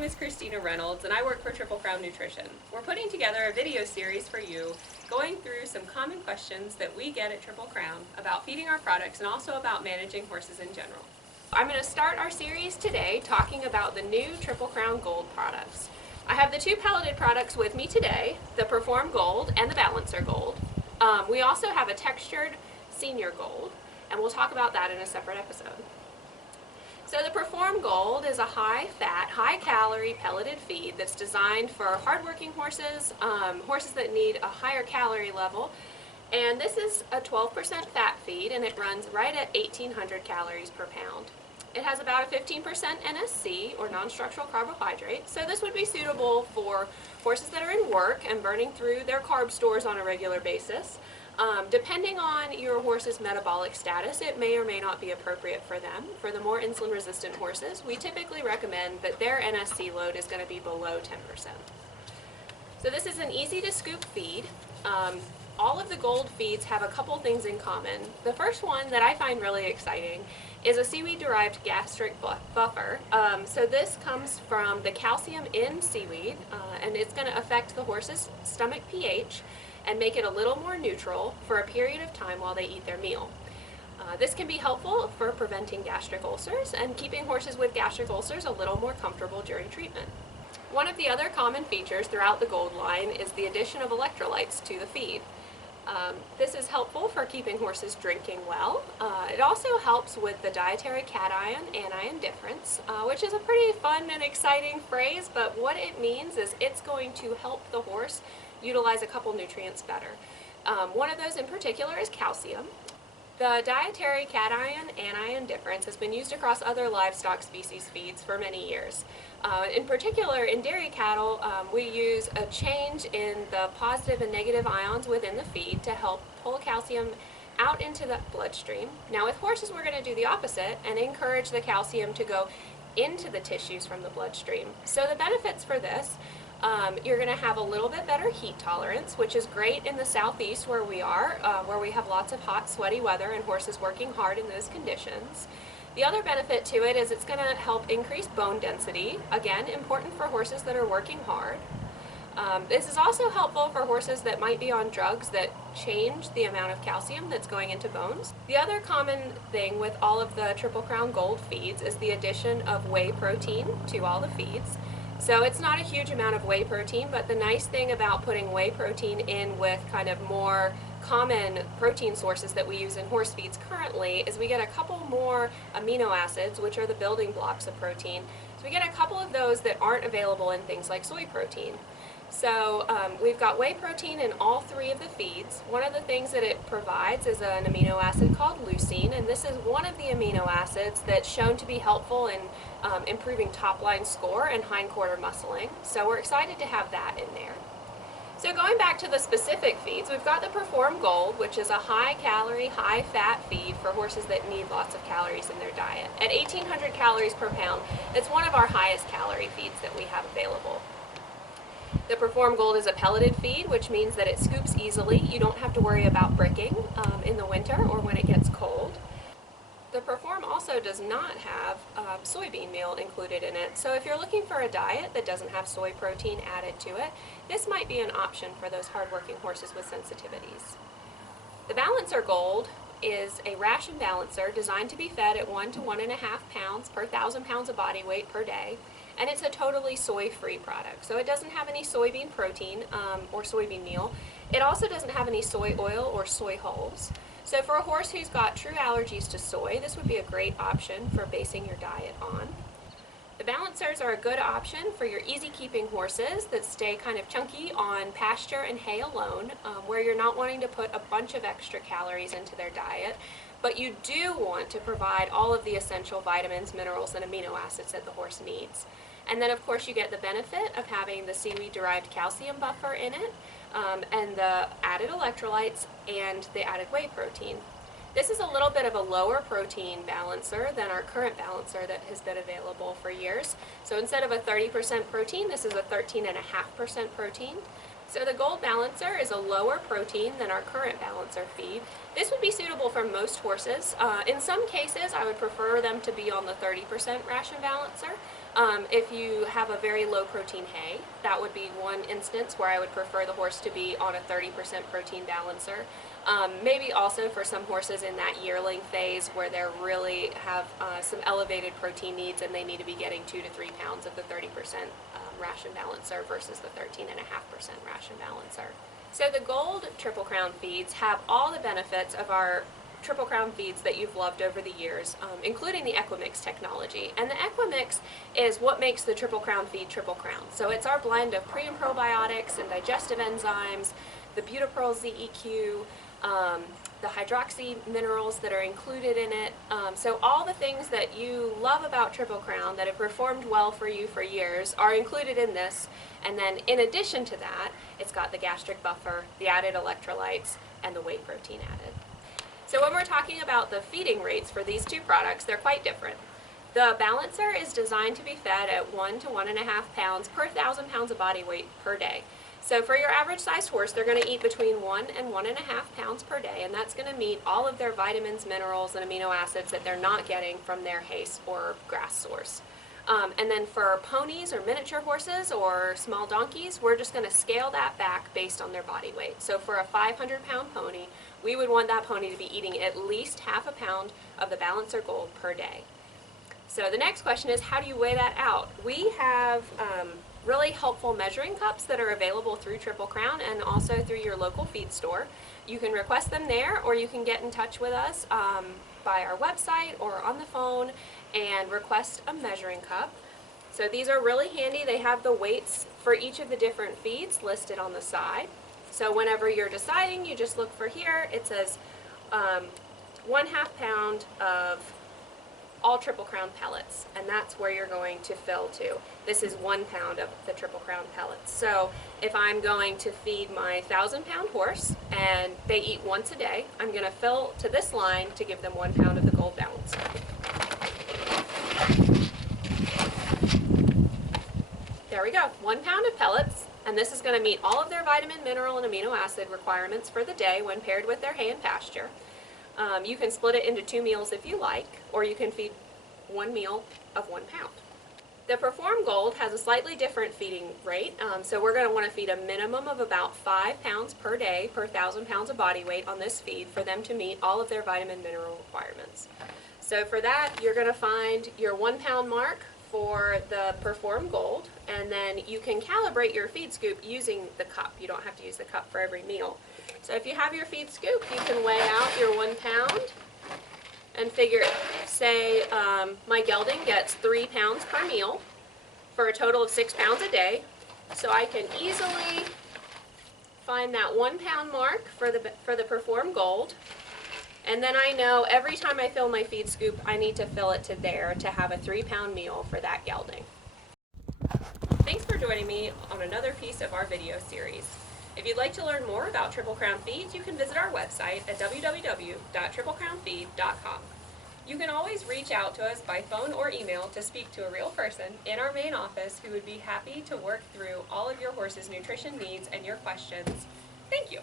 name is Christina Reynolds and I work for Triple Crown Nutrition. We're putting together a video series for you going through some common questions that we get at Triple Crown about feeding our products and also about managing horses in general. I'm going to start our series today talking about the new Triple Crown Gold products. I have the two pelleted products with me today, the Perform Gold and the Balancer Gold. We also have a textured Senior Gold, and we'll talk about that in a separate episode. So the Perform Gold is a high-fat, high-calorie pelleted feed that's designed for hardworking horses, horses that need a higher calorie level. And this is a 12% fat feed, and it runs right at 1,800 calories per pound. It has about a 15% NSC, or non-structural carbohydrate, so this would be suitable for horses that are in work and burning through their carb stores on a regular basis. Depending on your horse's metabolic status, it may or may not be appropriate for them. For the more insulin-resistant horses, we typically recommend that their NSC load is going to be below 10%. So this is an easy-to-scoop feed. All of the gold feeds have a couple things in common. The first one that I find really exciting is a seaweed-derived gastric buffer. So this comes from the calcium in seaweed, and it's going to affect the horse's stomach pH and make it a little more neutral for a period of time while they eat their meal. This can be helpful for preventing gastric ulcers and keeping horses with gastric ulcers a little more comfortable during treatment. One of the other common features throughout the Gold line is the addition of electrolytes to the feed. This is helpful for keeping horses drinking well. It also helps with the dietary cation-anion difference, which is a pretty fun and exciting phrase, but what it means is it's going to help the horse utilize a couple nutrients better. One of those in particular is calcium. The dietary cation-anion difference has been used across other livestock species feeds for many years. In particular, in dairy cattle, we use a change in the positive and negative ions within the feed to help pull calcium out into the bloodstream. Now with horses, we're going to do the opposite and encourage the calcium to go into the tissues from the bloodstream. So the benefits for this, you're going to have a little bit better heat tolerance, which is great in the southeast where we are, where we have lots of hot, sweaty weather and horses working hard in those conditions. The other benefit to it is it's going to help increase bone density, again, important for horses that are working hard. This is also helpful for horses that might be on drugs that change the amount of calcium that's going into bones. The other common thing with all of the Triple Crown Gold feeds is the addition of whey protein to all the feeds. So it's not a huge amount of whey protein, but the nice thing about putting whey protein in with kind of more common protein sources that we use in horse feeds currently is we get a couple more amino acids, which are the building blocks of protein. So we get a couple of those that aren't available in things like soy protein. So we've got whey protein in all three of the feeds. One of the things that it provides is an amino acid called leucine, and this is one of the amino acids that's shown to be helpful in improving top-line score and hindquarter muscling. So we're excited to have that in there. So going back to the specific feeds, we've got the Perform Gold, which is a high-calorie, high-fat feed for horses that need lots of calories in their diet. At 1,800 calories per pound, it's one of our highest calorie feeds that we have available. The Perform Gold is a pelleted feed, which means that it scoops easily. You don't have to worry about bricking in the winter or when it gets cold. The Perform also does not have soybean meal included in it, so if you're looking for a diet that doesn't have soy protein added to it, this might be an option for those hardworking horses with sensitivities. The Balancer Gold is a ration balancer designed to be fed at 1 to 1.5 pounds per 1,000 pounds of body weight per day, and it's a totally soy-free product. So it doesn't have any soybean protein or soybean meal. It also doesn't have any soy oil or soy hulls. So for a horse who's got true allergies to soy, this would be a great option for basing your diet on. The Balancers are a good option for your easy-keeping horses that stay kind of chunky on pasture and hay alone, where you're not wanting to put a bunch of extra calories into their diet, but you do want to provide all of the essential vitamins, minerals, and amino acids that the horse needs. And then of course you get the benefit of having the seaweed-derived calcium buffer in it, and the added electrolytes and the added whey protein. This is a little bit of a lower protein balancer than our current balancer that has been available for years. So instead of a 30% protein, this is a 13.5% protein. So the Gold Balancer is a lower protein than our current balancer feed. This would be suitable for most horses. In some cases, I would prefer them to be on the 30% ration balancer, If you have a very low protein hay, that would be one instance where I would prefer the horse to be on a 30% protein balancer. Maybe also for some horses in that yearling phase where they really have some elevated protein needs and they need to be getting 2 to 3 pounds of the 30% ration balancer versus the 13.5% ration balancer. So the Gold Triple Crown feeds have all the benefits of our Triple Crown feeds that you've loved over the years, including the Equimix technology. And the Equimix is what makes the Triple Crown feed Triple Crown. So it's our blend of pre and probiotics and digestive enzymes, the Butapearl ZEQ, the hydroxy minerals that are included in it. So all the things that you love about Triple Crown that have performed well for you for years are included in this. And then in addition to that, it's got the gastric buffer, the added electrolytes, and the whey protein added. So when we're talking about the feeding rates for these two products, they're quite different. The balancer is designed to be fed at 1 to 1.5 pounds per 1,000 pounds of body weight per day. So for your average sized horse, they're going to eat between 1 and 1.5 pounds per day, and that's going to meet all of their vitamins, minerals, and amino acids that they're not getting from their hay or grass source. And then for ponies or miniature horses or small donkeys, we're just going to scale that back based on their body weight. So for a 500-pound pony, we would want that pony to be eating at least half a pound of the Balancer Gold per day. So the next question is, how do you weigh that out? We have really helpful measuring cups that are available through Triple Crown and also through your local feed store. You can request them there, or you can get in touch with us by our website or on the phone and request a measuring cup. So these are really handy. They have the weights for each of the different feeds listed on the side. So whenever you're deciding, you just look for here. It says 1/2 pound of all Triple Crown pellets, and that's where you're going to fill to. This is 1 pound of the Triple Crown pellets. So if I'm going to feed my 1,000-pound horse and they eat once a day, I'm going to fill to this line to give them 1 pound of the Gold Balance. There we go, 1 pound of pellets, and this is going to meet all of their vitamin, mineral, and amino acid requirements for the day when paired with their hay and pasture. You can split it into 2 meals if you like, or you can feed 1 meal of 1 pound. The Perform Gold has a slightly different feeding rate, so we're going to want to feed a minimum of about 5 pounds per day per 1,000 pounds of body weight on this feed for them to meet all of their vitamin mineral requirements. So for that, you're going to find your 1 pound mark for the Perform Gold, and then you can calibrate your feed scoop using the cup. You don't have to use the cup for every meal. So if you have your feed scoop, you can weigh out your 1 pound and figure, say my gelding gets 3 pounds per meal for a total of 6 pounds a day. So I can easily find that 1 pound mark for the Perform Gold. And then I know every time I fill my feed scoop, I need to fill it to there to have a 3 pound meal for that gelding. Thanks for joining me on another piece of our video series. If you'd like to learn more about Triple Crown Feeds, you can visit our website at www.triplecrownfeed.com. You can always reach out to us by phone or email to speak to a real person in our main office who would be happy to work through all of your horse's nutrition needs and your questions. Thank you.